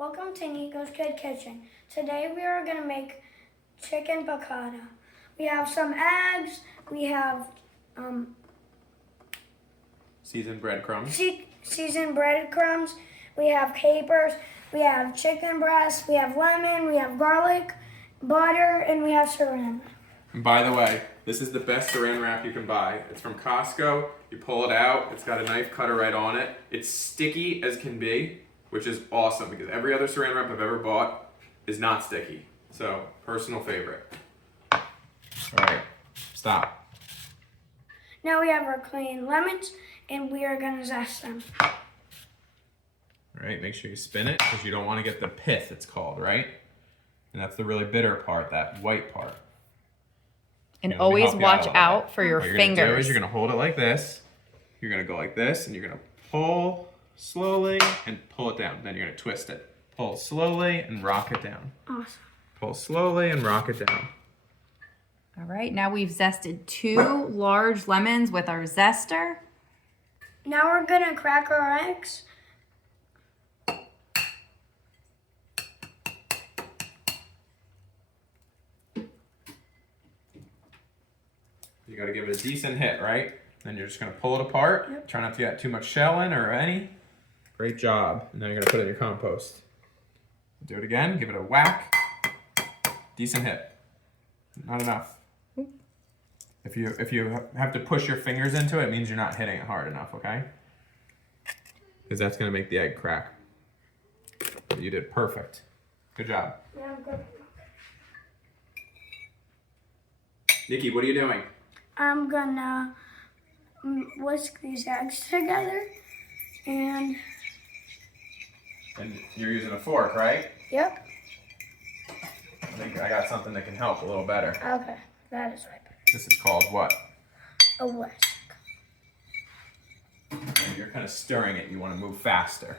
Welcome to Nico's Kid Kitchen. Today we are going to make chicken piccata. We have some eggs, we have seasoned breadcrumbs. Seasoned breadcrumbs, we have capers, we have chicken breast, we have lemon, we have garlic, butter, and we have saran. And by the way, this is the best saran wrap you can buy. It's from Costco. You pull it out, it's got a knife cutter right on it. It's sticky as can be, which is awesome because every other saran wrap I've ever bought is not sticky. So, personal favorite. All right, stop. Now we have our clean lemons and we are gonna zest them. All right, make sure you spin it because you don't want to get the pith, it's called, right? And that's the really bitter part, that white part. And Let me always help you watch out out for your What you're gonna do is fingers. you're gonna hold it like this. You're gonna go like this, and you're gonna pull slowly and pull it down. Then you're gonna twist it. Pull slowly and rock it down. Awesome. Pull slowly and rock it down. All right, now we've zested 2 large lemons with our zester. Now we're gonna crack our eggs. You gotta give it a decent hit, right? Then you're just gonna pull it apart. Yep. Try not to get too much shell in or any. Great job. And then you're gonna put it in your compost. Do it again, give it a whack. Decent hit. Not enough. If you have to push your fingers into it, it means you're not hitting it hard enough, okay? Because that's gonna make the egg crack. But you did perfect. Good job. Yeah, I'm good. Nikki, what are you doing? I'm gonna whisk these eggs together and And you're using a fork, right? yep. I think I got something that can help a little better. Okay, that is right. This is called what? A whisk. And you're kind of stirring it. You want to move faster.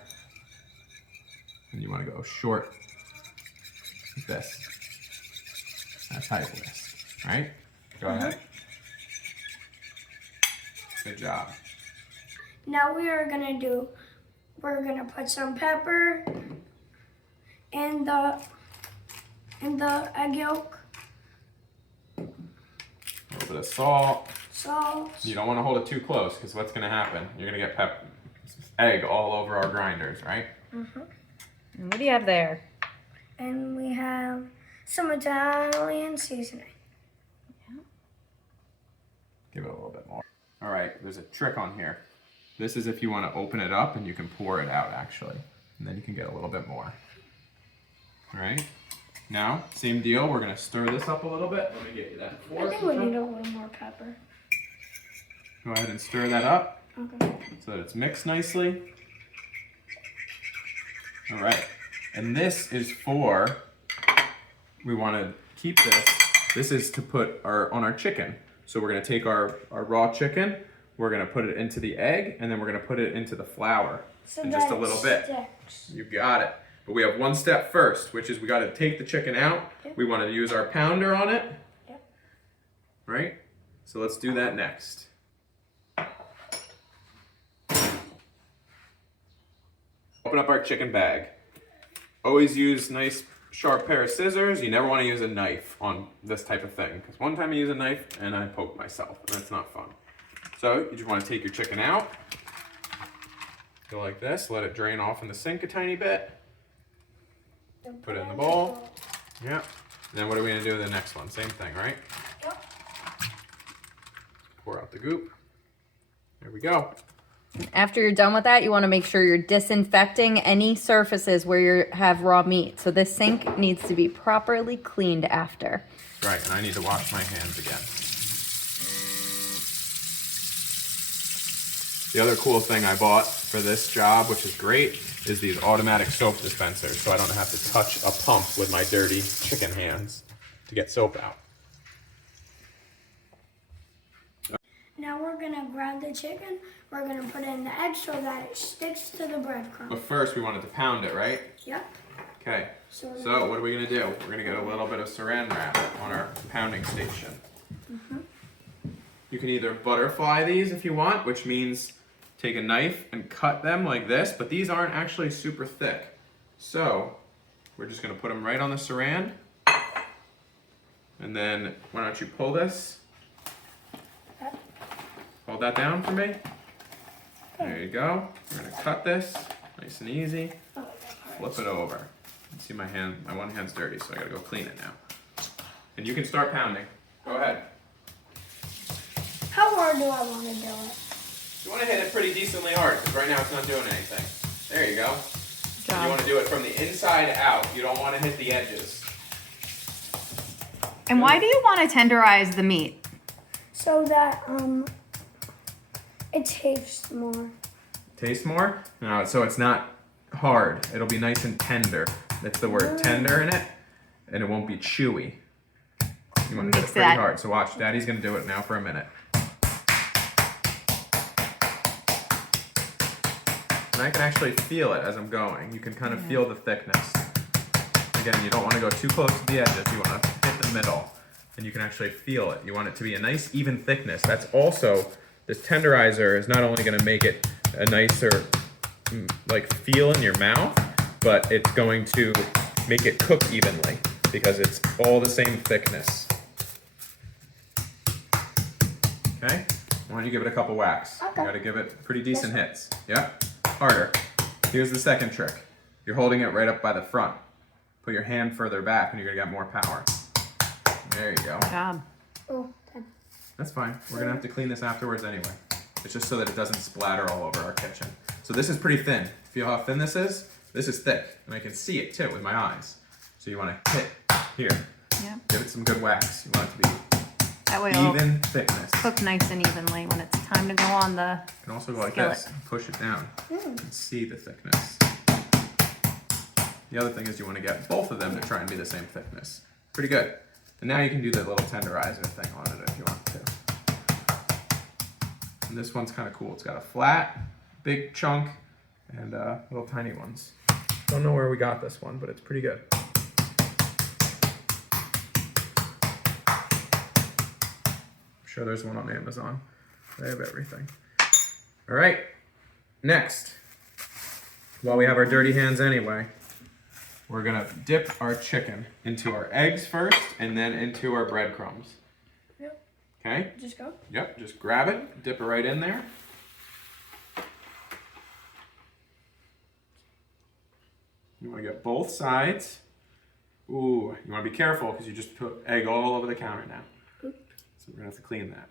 And you want to go short like this. That's how you whisk, right? Go ahead. Good job. Now we're gonna put some pepper in the egg yolk, A little bit of salt. salt. You don't want to hold it too close because what's going to happen? You're going to get egg all over our grinders, right? And what do you have there? And we have some Italian seasoning. Give it a little bit more. All right, there's a trick on here. This is if you want to open it up and you can pour it out actually. And then you can get a little bit more. All right, now, same deal. We're going to stir this up a little bit. Let me get you that I fork. think we need a little more pepper. Go ahead and stir that up Okay. so that it's mixed nicely. All right, and this is for, we want to keep this. This is to put on our chicken. So we're gonna take our raw chicken, we're gonna put it into the egg, and then we're gonna put it into the flour So in just a that it little bit. sticks. You got it. But we have one step first, which is we gotta take the chicken out. Yep. We wanna use our pounder on it. Yep. Right? So let's do that next. Open up our chicken bag. Always use nice sharp pair of scissors. You never want to use a knife on this type of thing because one time I used a knife and I poked myself and that's not fun. So you just want to take your chicken out, go like this, let it drain off in the sink a tiny bit, put it in the bowl. Yeah. And then what are we going to do with the next one? Same thing, right? Yep. Pour out the goop. There we go. After you're done with that, you want to make sure you're disinfecting any surfaces where you have raw meat. So this sink needs to be properly cleaned after. Right, and I need to wash my hands again. The other cool thing I bought for this job, which is great, is these automatic soap dispensers, so I don't have to touch a pump with my dirty chicken hands to get soap out. Now we're gonna grab the chicken. We're gonna put it in the egg so that it sticks to the breadcrumb. But first, we wanted to pound it, right? Yep. Okay, So what are we gonna do? We're gonna get a little bit of saran wrap on our pounding station. You can either butterfly these if you want, which means take a knife and cut them like this, but these aren't actually super thick. So we're just gonna put them right on the saran. And then why don't you pull this? Hold that down for me. There you go. We're gonna cut this nice and easy. Flip it over. You see my hand, my one hand's dirty, so I gotta go clean it now. And you can start pounding. Go ahead. How hard do I want to do it? You wanna hit it pretty decently hard, because right now it's not doing anything. There you go. And you wanna do it from the inside out. You don't wanna hit the edges. And why do you want to tenderize the meat? So that it tastes more. Taste more? No, so it's not hard. It'll be nice and tender. That's the word tender in it. And it won't be chewy. You want to hit it pretty hard. So watch, Daddy's gonna do it now for a minute. And I can actually feel it as I'm going. You can kind of feel the thickness. Again, you don't want to go too close to the edges. You want to hit the middle. And you can actually feel it. You want it to be a nice, even thickness. That's also, this tenderizer is not only going to make it a nicer, like, feel in your mouth, but it's going to make it cook evenly because it's all the same thickness. Okay? Why don't you give it a couple whacks? Okay. You got to give it pretty decent hits. Yeah? Harder. Here's the second trick. You're holding it right up by the front. Put your hand further back and you're gonna get more power. There you go. Good job. Oh, okay. That's fine. We're gonna have to clean this afterwards anyway. It's just so that it doesn't splatter all over our kitchen. So this is pretty thin. Feel how thin this is? This is thick, and I can see it too with my eyes. So you wanna hit here. Yeah. Give it some good whacks. You want it to be That way it'll even thickness. cook nice and evenly when it's time to go on the You can also go like skillet. this, and push it down, and see the thickness. The other thing is you want to get both of them to try and be the same thickness. Pretty good. And now you can do the little tenderizer thing on it if you want to. And this one's kind of cool. It's got a flat, big chunk, and little tiny ones. Don't know where we got this one, but it's pretty good. I'm sure there's one on Amazon. They have everything. All right, next, while we have our dirty hands anyway, we're gonna dip our chicken into our eggs first and then into our breadcrumbs. Yep. Okay? Just go. Yep, just grab it, dip it right in there. You wanna get both sides. Ooh, you wanna be careful because you just put egg all over the counter now. Oops. So we're gonna have to clean that.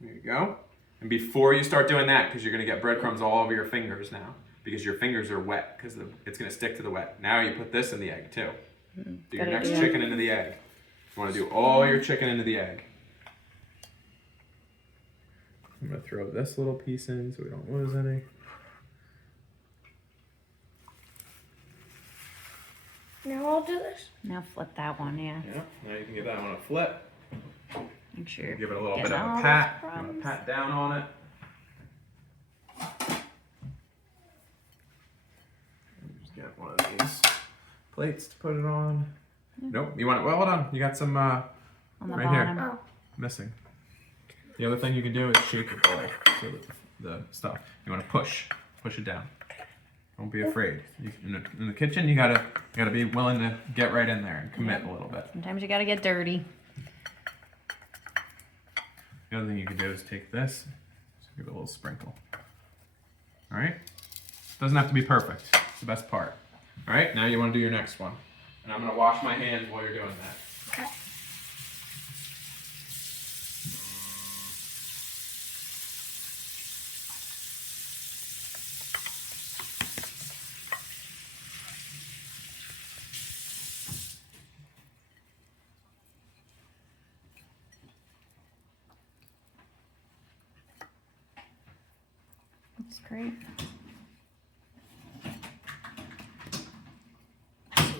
There you go. And before you start doing that, because you're gonna get breadcrumbs all over your fingers now, because your fingers are wet, because it's gonna stick to the wet. Now you put this in the egg too. Do your Good next idea. chicken into the egg. You wanna do all your chicken into the egg. I'm gonna throw this little piece in so we don't lose any. Now I'll do this. Now flip that one, yeah. Yeah, now you can give that one a flip. Make sure you're Give it a little bit getting of all a pat. those You wanna crumbs. pat down on it. Just get one of these plates to put it on. Nope, you want it, well, hold on. You got some on the right here. bottom. Oh. missing. The other thing you can do is shake your bowl so that the stuff, you wanna push it down. Don't be afraid. In the kitchen, you gotta be willing to get right in there and commit a little bit. Sometimes you gotta get dirty. The other thing you can do is take this, just give it a little sprinkle. All right? Doesn't have to be perfect. It's the best part. All right, now you want to do your next one. And I'm gonna wash my hands while you're doing that. Okay. That's great.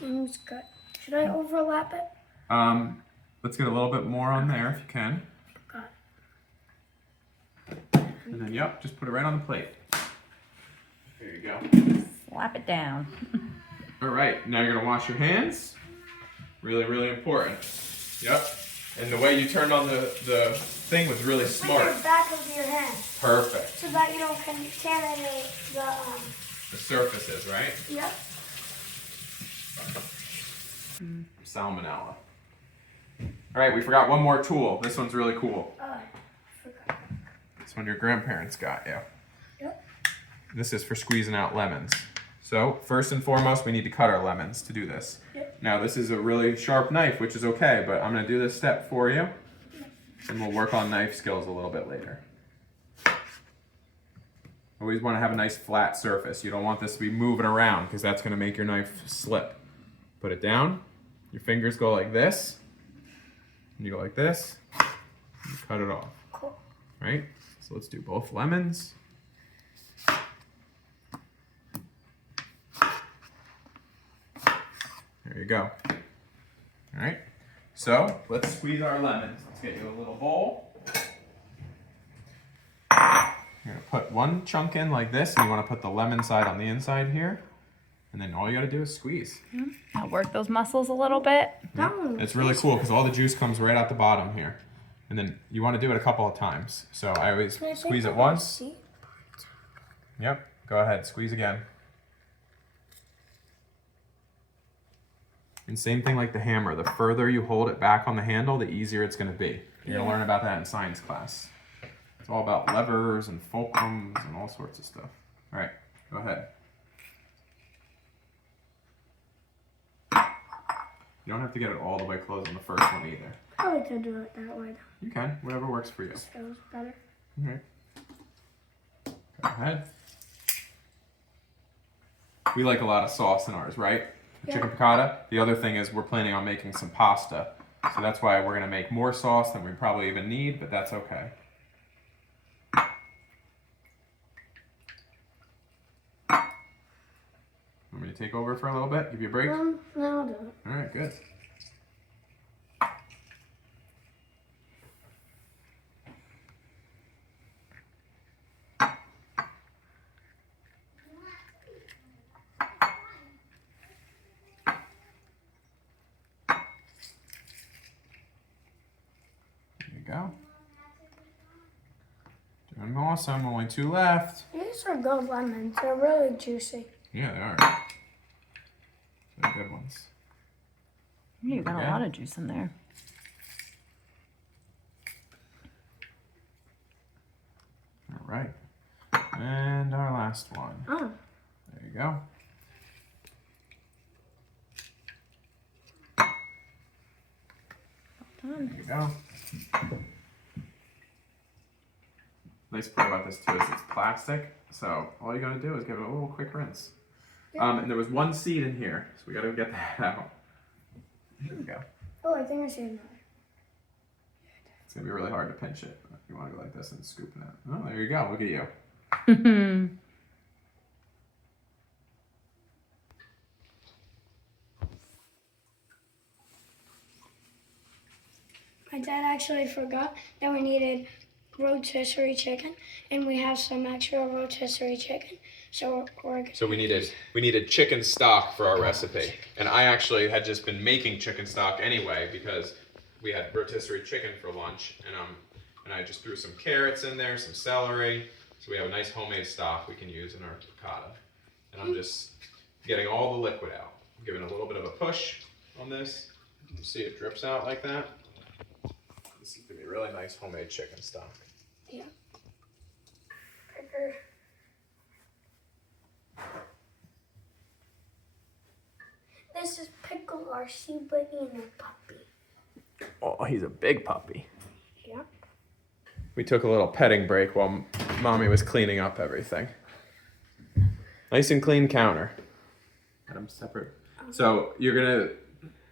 Seems good. Should I overlap it? Let's get a little bit more on there if you can. Got And then, yep, just put it right on the plate. There you go. Slap it down. All right, now you're gonna wash your hands. Really, really important. Yep. And the way you turned on the thing was really smart. With your back of your hand, Perfect. so that you don't contaminate the the surfaces, right? Yep. Salmonella. All right, we forgot one more tool. This one's really cool. Oh, I forgot. This one your grandparents got you. Yep. This is for squeezing out lemons. So first and foremost, we need to cut our lemons to do this. Yep. Now this is a really sharp knife, which is okay, but I'm gonna do this step for you, and we'll work on knife skills a little bit later. Always want to have a nice flat surface. You don't want this to be moving around because that's gonna make your knife slip. Put it down. Your fingers go like this. And you go like this. And you cut it off. Cool. Right? So let's do both lemons. There you go. All right. So let's squeeze our lemons. Let's get you a little bowl. You're gonna put one chunk in like this, and you want to put the lemon side on the inside here. And then all you gotta do is squeeze. I'll work those muscles a little bit. It's really cool because all the juice comes right out the bottom here. And then you want to do it a couple of times. So I always squeeze it once. Yep, go ahead, squeeze again. And same thing like the hammer. The further you hold it back on the handle, the easier it's gonna be. You're gonna learn about that in science class. It's all about levers and fulcrums and all sorts of stuff. All right, go ahead. You don't have to get it all the way closed on the first one either. Probably could do it that way. You can, whatever works for you. This feels better. Okay. Go ahead. We like a lot of sauce in ours, right? The chicken piccata. The other thing is we're planning on making some pasta. So that's why we're gonna make more sauce than we probably even need, but that's okay. Want me to take over for a little bit? Give you a break? No, I'll do it. All right, good. There you go. Doing awesome. Only 2 left. These are good lemons. They're really juicy. Yeah, they are. They're good ones. You got a lot of juice in there. All right. And our last one. Oh. There you go. There you go. Nice part about this too is it's plastic, so all you gotta do is give it a little quick rinse. And there was 1 seed in here, so we gotta get that out. There we go. Oh, I think I see another. It's gonna be really hard to pinch it. If you wanna go like this and scoop it out. Oh, there you go, look at you. My dad actually forgot that we needed rotisserie chicken, and we have some extra rotisserie chicken. So we needed chicken stock for our recipe, and I actually had just been making chicken stock anyway because we had rotisserie chicken for lunch, and I just threw some carrots in there, some celery, so we have a nice homemade stock we can use in our piccata. And I'm just getting all the liquid out. I'm giving a little bit of a push on this. You see it drips out like that. This is gonna be really nice homemade chicken stock. yeah. This is Pickle, our Shiba Inu puppy. Oh, he's a big puppy. Yeah. We took a little petting break while Mommy was cleaning up everything. Nice and clean counter. Got them separate. So you're gonna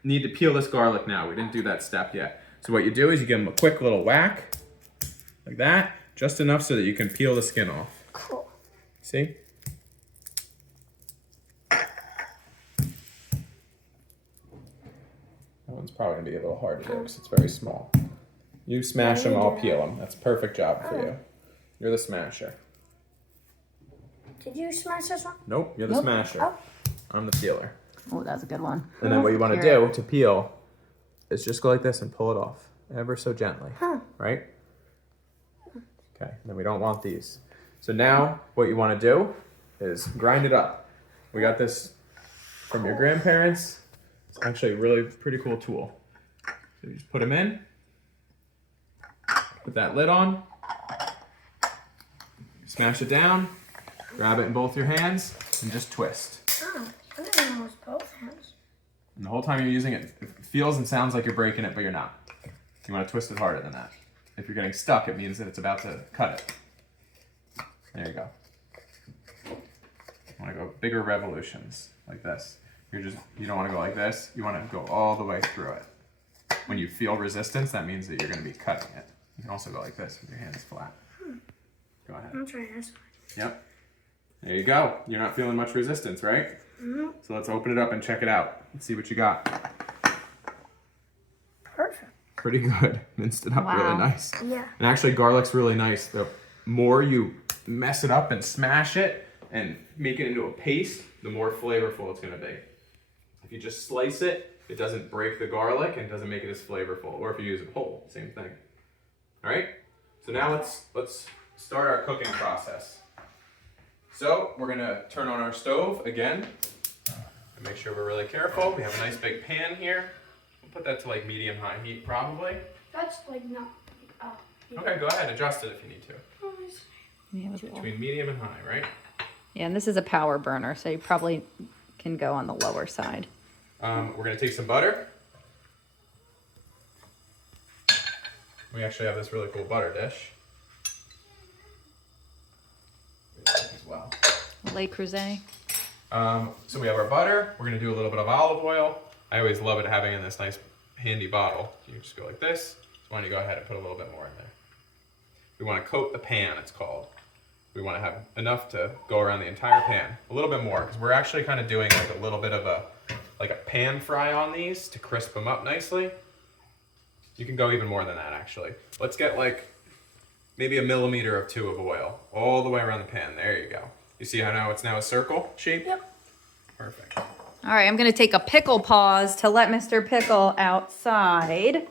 need to peel this garlic now. We didn't do that step yet. So what you do is you give them a quick little whack, like that, just enough so that you can peel the skin off. Cool. See? That one's probably gonna be a little hard to do because it's very small. You smash them, I'll peel them. That's a perfect job for you. You're the smasher. Did you smash this one? Nope, you're the smasher. Oh. I'm the peeler. Oh, that's a good one. And then what you want to do to peel is just go like this and pull it off ever so gently, right? Okay, then we don't want these. So now what you want to do is grind it up. We got this from your grandparents. It's actually a really pretty cool tool. So you just put them in, put that lid on, smash it down, grab it in both your hands, and just twist. Oh, I didn't know it was both hands. And the whole time you're using it, it feels and sounds like you're breaking it, but you're not. You want to twist it harder than that. If you're getting stuck, it means that it's about to cut it. There you go. You want to go bigger revolutions, like this. You don't want to go like this. You want to go all the way through it. When you feel resistance, that means that you're going to be cutting it. You can also go like this with your hands flat. Go ahead. I'm trying this one. Yep. There you go. You're not feeling much resistance, right? Mm-hmm. So let's open it up and check it out. Let's see what you got. Perfect. Pretty good. Minced it up Wow. really nice. Yeah. And actually, garlic's really nice. The more you mess it up and smash it and make it into a paste, the more flavorful it's going to be. If you just slice it, it doesn't break the garlic and doesn't make it as flavorful. Or if you use it whole, same thing. All right. So now let's start our cooking process. So we're going to turn on our stove again and make sure we're really careful. We have a nice big pan here. We'll put that to like medium-high heat probably. That's like not. Okay, go ahead, adjust it if you need to. Yeah, it was Between medium and high, right? Yeah, and this is a power burner, so you probably can go on the lower side. We're gonna take some butter. We actually have this really cool butter dish. As well. Le Creuset. So we have our butter. We're gonna do a little bit of olive oil. I always love it having in this nice handy bottle. You can just go like this. So why don't you go ahead and put a little bit more in there. We wanna coat the pan, it's called. We wanna have enough to go around the entire pan. A little bit more, because we're actually kind of doing like a little bit of a pan fry on these to crisp them up nicely. You can go even more than that actually. Let's get like maybe 1 millimeter or 2 of oil all the way around the pan. There you go. You see how now it's a circle shape? Yep. Perfect. All right, I'm going to take a pickle pause to let Mr. Pickle outside.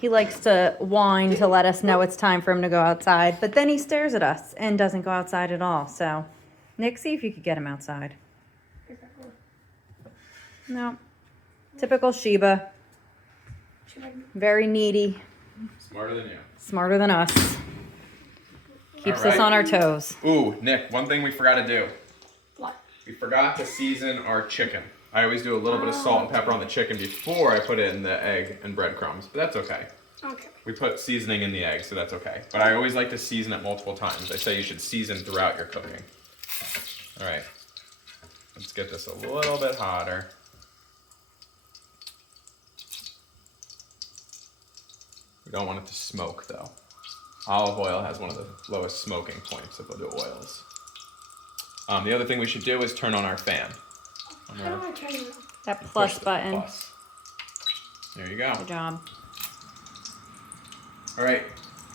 He likes to whine to let us know it's time for him to go outside, but then he stares at us and doesn't go outside at all. So, Nick, see if you could get him outside. No. Typical Sheba. Very needy. Smarter than you. Smarter than us. Keeps All right. us on our toes. Ooh, Nick, one thing we forgot to do. What? We forgot to season our chicken. I always do a little bit of salt and pepper on the chicken before I put it in the egg and breadcrumbs, but that's okay. Okay. We put seasoning in the egg, so that's okay. But I always like to season it multiple times. I say you should season throughout your cooking. All right, let's get this a little bit hotter. We don't want it to smoke though. Olive oil has one of the lowest smoking points of the oils. The other thing we should do is turn on our fan. How do I turn it on? That Push plus the button. plus. There you go. Good job. All right,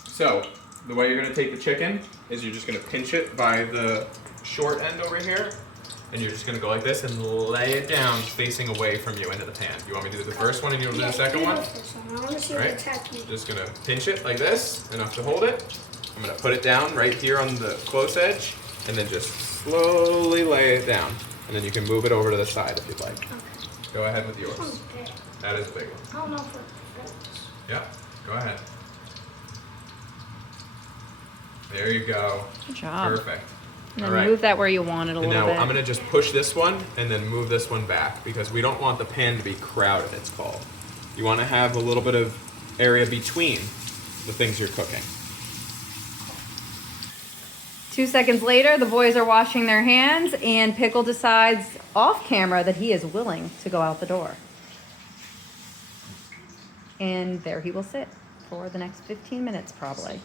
so the way you're gonna take the chicken is you're just gonna pinch it by the short end over here, and you're just gonna go like this and lay it down facing away from you into the pan. You want me to do the first one and you'll do the second one? I want to see Right. the technique. Just gonna pinch it like this, enough to hold it. I'm gonna put it down right here on the close edge, and then just slowly lay it down. And then you can move it over to the side if you'd like. Okay. Go ahead with yours. Okay. That is a big one. I don't know if it fits. Yeah, go ahead. There you go. Good job. Perfect. And All then right. move that where you want it a And little now bit. I'm gonna just push this one and then move this one back because we don't want the pan to be crowded, it's called. You wanna have a little bit of area between the things you're cooking. 2 seconds later, the boys are washing their hands, and Pickle decides off camera that he is willing to go out the door. And there he will sit for the next 15 minutes, probably.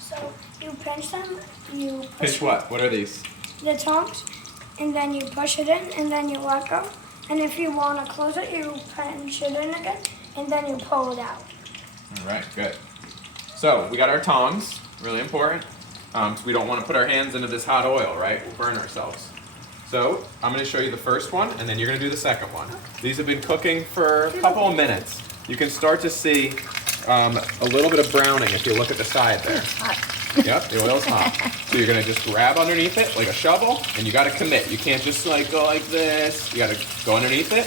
So you pinch them, you push Pinch what? What are these? the tongs, and then you push it in, and then you let go. And if you want to close it, you pinch it in again, and then you pull it out. All right, good. So we got our tongs, really important. So we don't want to put our hands into this hot oil, right? We'll burn ourselves. So I'm going to show you the first one, and then you're going to do the second one. These have been cooking for a couple of minutes. You can start to see a little bit of browning if you look at the side there. Hot. Yep, the oil's hot. So you're gonna just grab underneath it like a shovel, and you gotta commit. You can't just like go like this. You gotta go underneath it,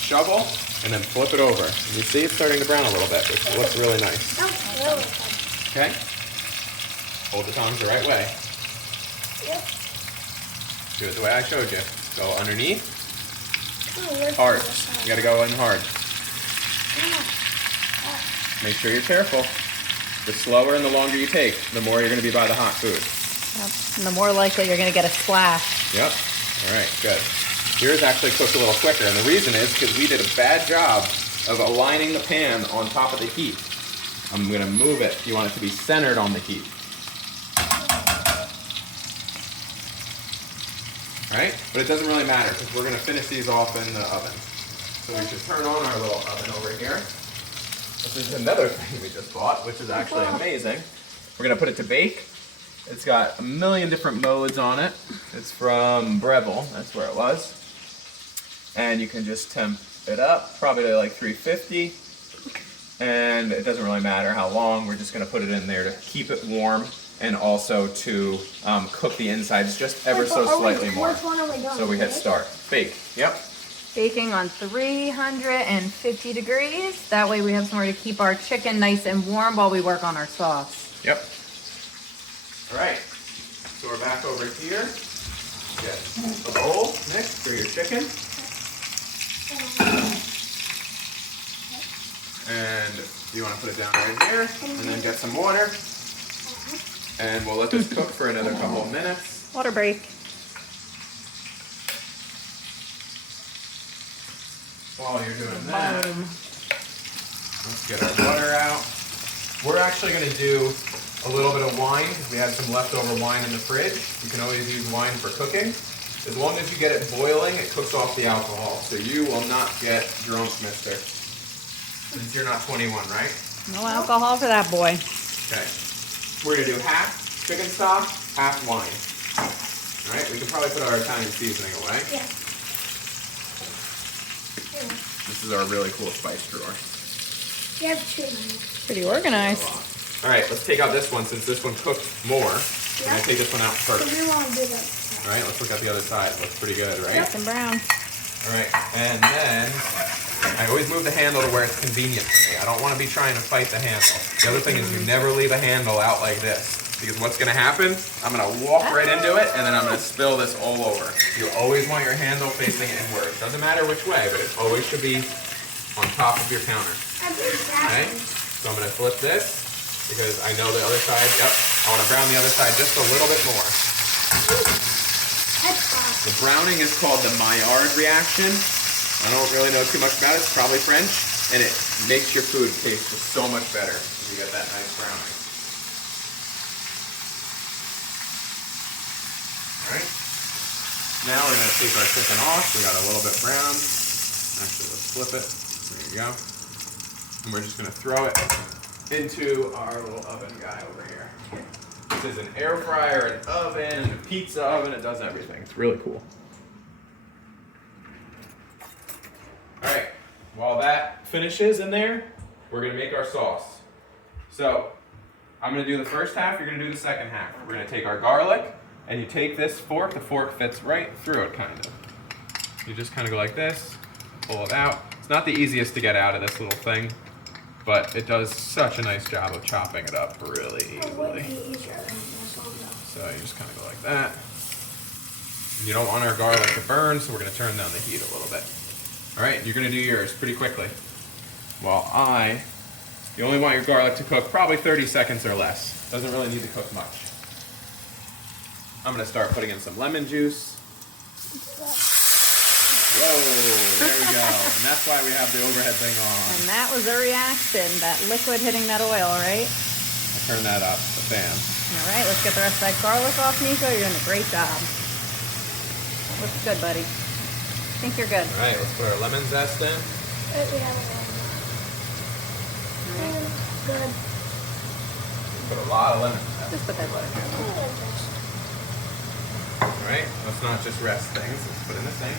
shovel, and then flip it over. And you see it's starting to brown a little bit, which looks really nice. Okay? Hold the tongs the right way. Yep. Do it the way I showed you. Go underneath. Hard. You gotta go in hard. Make sure you're careful. The slower and the longer you take, the more you're gonna be by the hot food. Yep. And the more likely you're gonna get a splash. Yep. All right, good. Yours actually cooked a little quicker, and the reason is because we did a bad job of aligning the pan on top of the heat. I'm gonna move it. You want it to be centered on the heat. Right? But it doesn't really matter because we're gonna finish these off in the oven. So we should turn on our little oven over here. This is another thing we just bought, which is actually amazing. We're gonna put it to bake. It's got a million different modes on it. It's from Breville, that's where it was. And you can just temp it up, probably to like 350. And it doesn't really matter how long, we're just gonna put it in there to keep it warm and also to cook the insides just ever so slightly more. So we hit start. Bake, yep. Baking on 350 degrees. That way we have somewhere to keep our chicken nice and warm while we work on our sauce. Yep. All right, so we're back over here. Get a bowl next for your chicken. And you want to put it down right here, and then get some water. And we'll let this cook for another couple of minutes. Water break. While you're doing that, let's get our butter out. We're actually going to do a little bit of wine because we have some leftover wine in the fridge. You can always use wine for cooking. As long as you get it boiling, it cooks off the alcohol. So you will not get drunk, mister. Since you're not 21, right? No alcohol for that boy. Okay. We're going to do half chicken stock, half wine. All right, we can probably put our Italian seasoning away. Yeah. This is our really cool spice drawer. You have two. Pretty organized. All right, let's take out this one since this one cooked more. I'm going to take this one out first. We want to do that. All right, let's look at the other side. Looks pretty good, right? Nice and brown. All right, and then I always move the handle to where it's convenient for me. I don't want to be trying to fight the handle. The other thing is you never leave a handle out like this. Because what's going to happen, I'm going to walk right into it, and then I'm going to spill this all over. You always want your handle facing inward. Doesn't matter which way, but it always should be on top of your counter. Okay? So I'm going to flip this, because I know the other side, yep, I want to brown the other side just a little bit more. The browning is called the Maillard reaction. I don't really know too much about it. It's probably French, and it makes your food taste just so much better if you get that nice browning. Alright, now we're going to take our chicken off. We got a little bit brown. Actually, let's flip it. There you go. And we're just going to throw it into our little oven guy over here. This is an air fryer, an oven, and a pizza oven. It does everything. It's really cool. Alright, while that finishes in there, we're going to make our sauce. So, I'm going to do the first half, you're going to do the second half. We're going to take our garlic, and you take this fork, the fork fits right through it, kind of. You just kind of go like this, pull it out. It's not the easiest to get out of this little thing, but it does such a nice job of chopping it up really easily. So you just kind of go like that. You don't want our garlic to burn, so we're going to turn down the heat a little bit. All right, you're going to do yours pretty quickly. While you only want your garlic to cook probably 30 seconds or less. Doesn't really need to cook much. I'm going to start putting in some lemon juice. Whoa, there we go. And that's why we have the overhead thing on. And that was a reaction, that liquid hitting that oil, right? I'll turn that up, the fan. All right, let's get the rest of that garlic off, Nico. You're doing a great job. Looks good, buddy. I think you're good. All right, let's put our lemon zest in. Good. Put a lot of lemon zest. Just put that butter. All right, let's not just rest things. Let's put in the sink.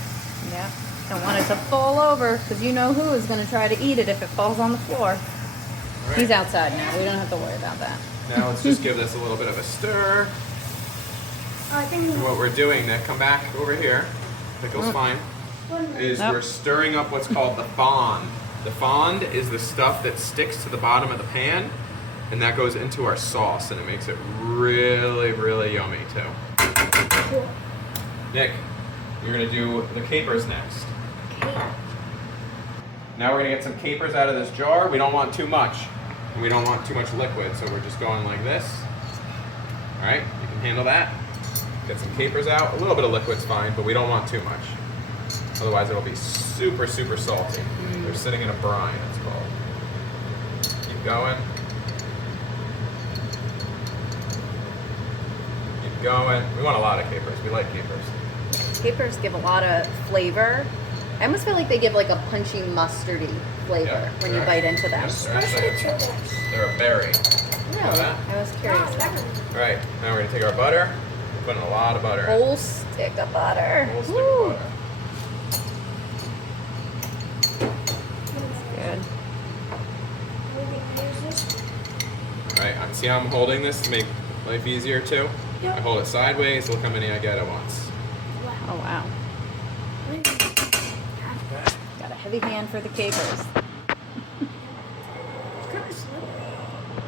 Yeah. Don't want it to fall over, because you know who is going to try to eat it if it falls on the floor. All right. He's outside now. We don't have to worry about that. Now let's just give this a little bit of a stir. I think And what we're doing, Nick, come back over here. Pickle's fine. Is Nope. we're stirring up what's called the fond. The fond is the stuff that sticks to the bottom of the pan, and that goes into our sauce, and it makes it really, really yummy too. cool. Nick, you're gonna do the capers next. Now we're gonna get some capers out of this jar. We don't want too much, and we don't want too much liquid, so we're just going like this. All right, you can handle that. Get some capers out. A little bit of liquid's fine, but we don't want too much. Otherwise, it'll be super, super salty. They're sitting in a brine, it's called. Keep going. Keep going. We want a lot of capers. We like capers. Capers give a lot of flavor. I almost feel like they give like a punchy mustardy flavor Yeah, when you they're bite into them. Yes, they're Especially actually- chickens. they're a berry. Really? know that? I was curious. No, never. All right, now we're gonna take our butter. We're putting a lot of butter in. Whole stick of butter. Whole stick Woo. of butter. Good. We're gonna use this. All right, see how I'm holding this to make life easier too? Yep. I hold it sideways, look how many I get at once. Oh wow. Got a heavy hand for the capers. It's kind of slippery.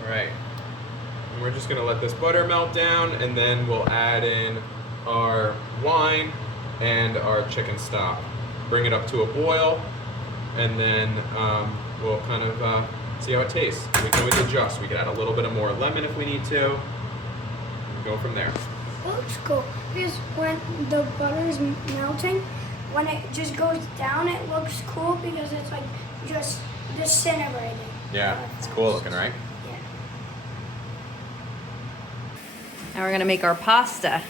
All right, and we're just gonna let this butter melt down, and then we'll add in our wine and our chicken stock. Bring it up to a boil, and then we'll kind of see how it tastes. We can always adjust. We can add a little bit of more lemon if we need to. Go from there. It looks cool because when the butter is melting, when it just goes down, it looks cool because it's like just disintegrating. Yeah, it's cool looking, right? Yeah. Now we're gonna make our pasta.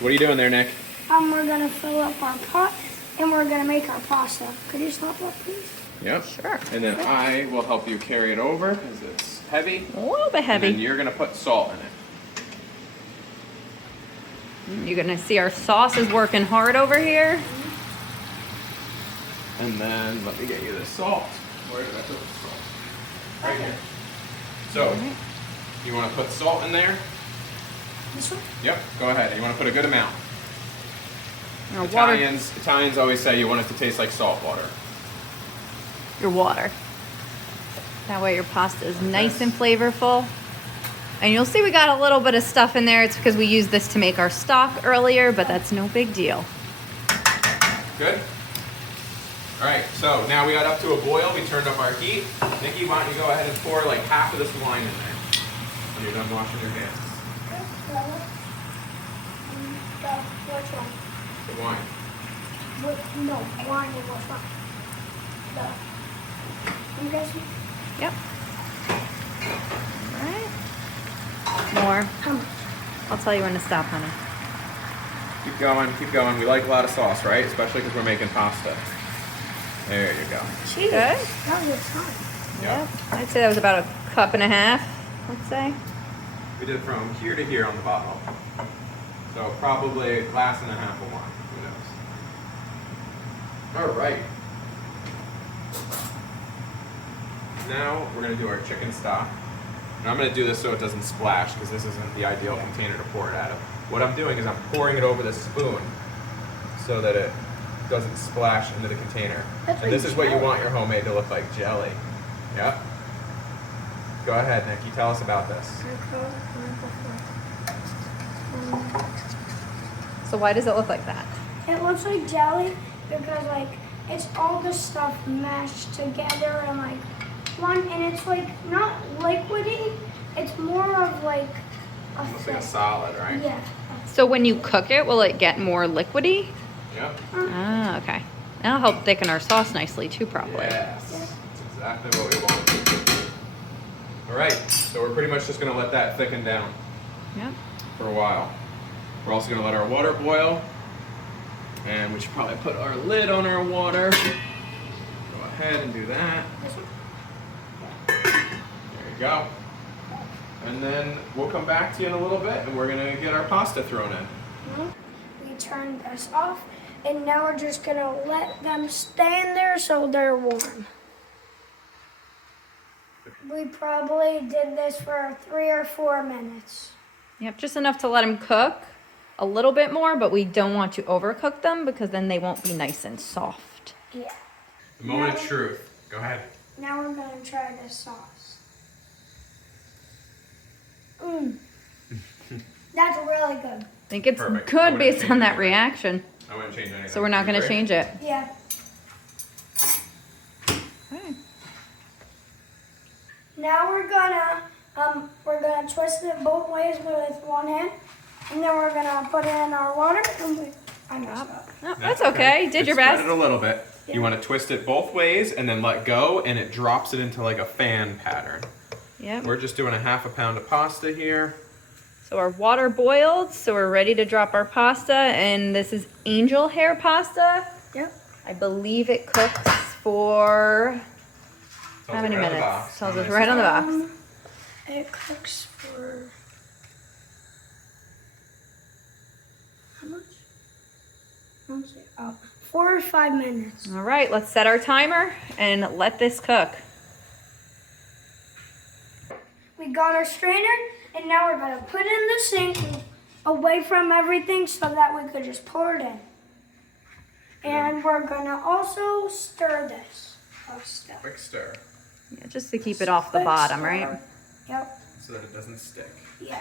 What are you doing there, Nick? We're gonna fill up our pot and we're gonna make our pasta. Could you stop that, please? Yep. Sure. And then I will help you carry it over because it's heavy. A little bit And then heavy. you're gonna put salt in it. You're gonna see our sauce is working hard over here. And then let me get you the salt. Where did I put the salt? Right here. So, you want to put salt in there? This one? Yep. Go ahead. You want to put a good amount. Our water. Italians always say you want it to taste like salt water. Your water. That way your pasta is nice and flavorful. And you'll see we got a little bit of stuff in there. It's because we used this to make our stock earlier, but that's no big deal. Good? All right, so now we got up to a boil. We turned up our heat. Nikki, why don't you go ahead and pour like half of this wine in there when you're done washing your hands. Which one? The wine. No, wine and which one? I'm guessing. Yep. All right. More. How much? I'll tell you when to stop, honey. Keep going, keep going. We like a lot of sauce, right? Especially because we're making pasta. There you go. Jeez, Good. that was fun. Yep. I'd say that was about a cup and a half, let's say. We did from here to here on the bottle. So probably a glass and a half of wine. Who knows? All right. Now we're going to do our chicken stock. And I'm going to do this so it doesn't splash because this isn't the ideal container to pour it out of. What I'm doing is I'm pouring it over the spoon so that it doesn't splash into the container. That's And this like is what you jelly. want your homemade to look like, jelly. Yep. Go ahead, Nikki. Tell us about this. So why does it look like that? It looks like jelly because like it's all the stuff mashed together and like one, and it's like not liquidy. It's more of like a Almost like a thick- solid, right? Yeah. So when you cook it, will it get more liquidy? Yep. Ah, okay. That'll help thicken our sauce nicely too, probably. Yes. That's exactly what we want. All right. So we're pretty much just going to let that thicken down Yep. for a while. We're also going to let our water boil. And we should probably put our lid on our water. Go ahead and do that. This one? There you go. And then we'll come back to you in a little bit and we're going to get our pasta thrown in. We turn this off, and now we're just gonna let them stand there so they're warm. We probably did this for 3 or 4 minutes. Yep, just enough to let them cook a little bit more, but we don't want to overcook them because then they won't be nice and soft. Yeah. The moment of truth. Go ahead. Now we're gonna try the sauce. Mmm. That's really good. I think it's Perfect. I good wouldn't based change on that anything. reaction. I wouldn't change anything. So we're not going to change it. Yeah. Okay. Now we're gonna twist it both ways with one hand, and then we're gonna put it in our water. And I messed up. Oh, that's okay. You did your Spread best. it a little bit. Yeah. You want to twist it both ways and then let go, and it drops it into like a fan pattern. Yep. We're just doing a 1/2 pound of pasta here. So our water boiled, so we're ready to drop our pasta, and this is angel hair pasta. Yep. I believe it cooks for Tells how it many right on the minutes? box. Tells How us nice right is on the that? box. It cooks for how much? Oh, 4 or 5 minutes. All right, let's set our timer and let this cook. We got our strainer, and now we're gonna put it in the sink away from everything so that we could just pour it in. And we're gonna also stir this. Quick stir Yeah, just to keep it off the Quick bottom, stir. right? Yep. so that it doesn't stick. Yeah.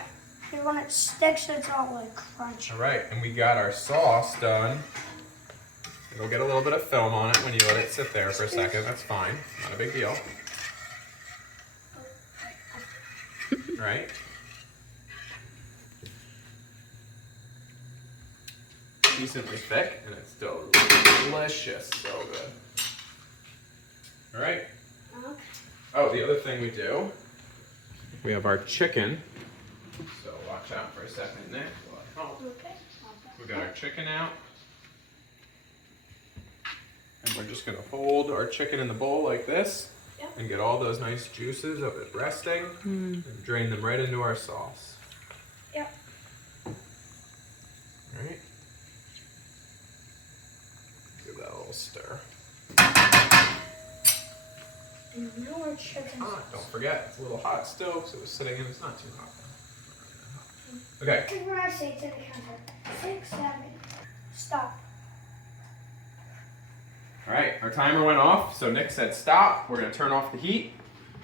And when it sticks, it's all like crunchy. All right, and we got our sauce done. It'll get a little bit of film on it when you let it sit there for a second. That's fine. Not a big deal. Right? Decently thick, and it's still delicious. So good. All right. Okay. Oh, the other thing we do, we have our chicken. So watch out for a second, Nick. Okay. We got our chicken out. And we're just gonna hold our chicken in the bowl like this. Yep. And get all those nice juices of it resting and drain them right into our sauce. Yep. Alright. Give that a little stir. And now our chicken. Don't forget, it's a little hot still because it was sitting in, it's not too hot. Okay. We're actually to the counter. 6, 7. Stop. Alright, our timer went off, so Nick said stop. We're gonna turn off the heat.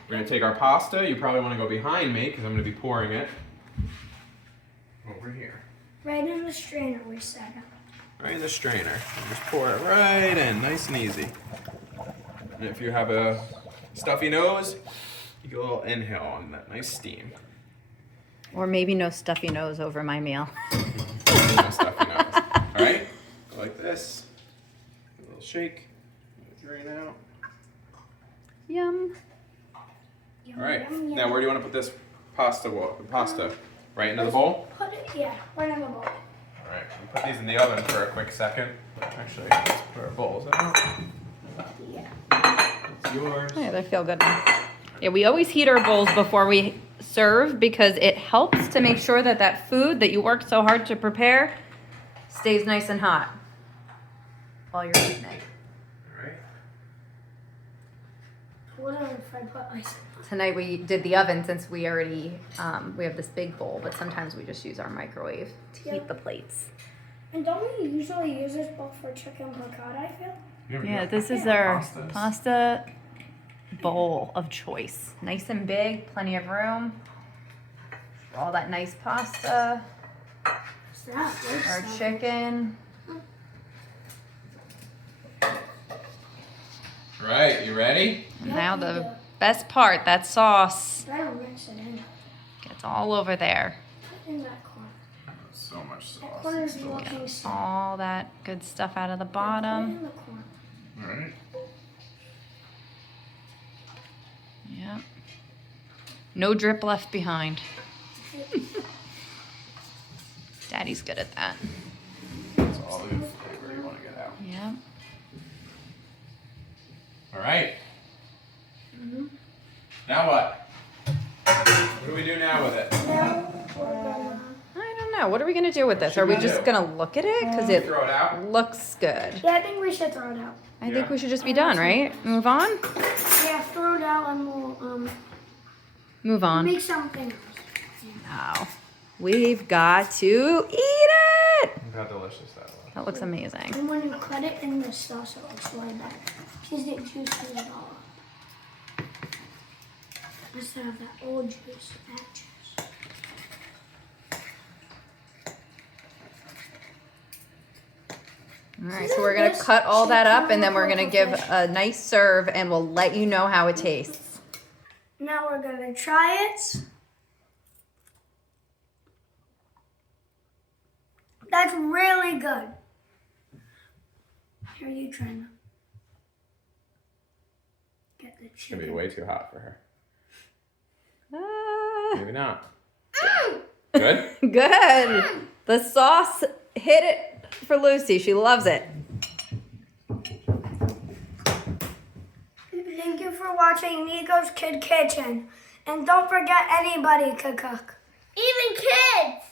We're gonna take our pasta. You probably wanna go behind me because I'm gonna be pouring it over here. Right in the strainer we set up. Right in the strainer. And just pour it right in, nice and easy. And if you have a stuffy nose, you get a little inhale on that nice steam. Or maybe no stuffy nose over my meal. No stuffy nose. Alright, go like this. A little shake. Let it drain out. Yum. Alright, now where do you want to put this pasta? Right into the bowl? Put it, yeah, right in the bowl. Alright, we'll put these in the oven for a quick second. Actually, let's put our bowls out. Yeah. It's yours. Yeah, they feel good now. Yeah, we always heat our bowls before we serve because it helps to make sure that that food that you worked so hard to prepare stays nice and hot while you're eating it. Alright. What if I put ice? Tonight we did the oven since we already, we have this big bowl, but sometimes we just use our microwave to heat the plates. And don't we usually use this bowl for chicken piccata, I feel? Yeah, this is our pasta bowl of choice. Nice and big, plenty of room. All that nice pasta, What's that? Where's our that? chicken. Right, you ready? Now the best part, that sauce Better mix it in. gets all over there. Put in that corner. So much That sauce. corner's looking so. All that good stuff out of the Put it bottom. in the corner. Alright. Yeah. No drip left behind. Daddy's good at that. That's all the good flavor you want to get out. Yeah. Alright. Now what? What do we do now with it? Now we're gonna. I don't know. What are we going to do with this? should Are we we just do? going to look at it? Because it Throw it out? looks good. Yeah, I think we should throw it out. I Yeah. think we should just be done, right? Move on? Yeah, throw it out and we'll Move on. Make something else. No. We've got to eat it. Look how delicious that was. That looks amazing. And when you cut it in the sauce, it looks way better. Because it juices it all up. Instead of that old juice, that juice. All right, so we're gonna cut all that up and then we're gonna give a nice serve and we'll let you know how it tastes. Now we're gonna try it. That's really good. Here, you try now. Get the It's gonna be chicken. way too hot for her. Ah, Maybe not. Good? good. The sauce hit it for Lucy. She loves it. Thank you for watching Nico's Kid Kitchen. And don't forget, anybody could cook. Even kids!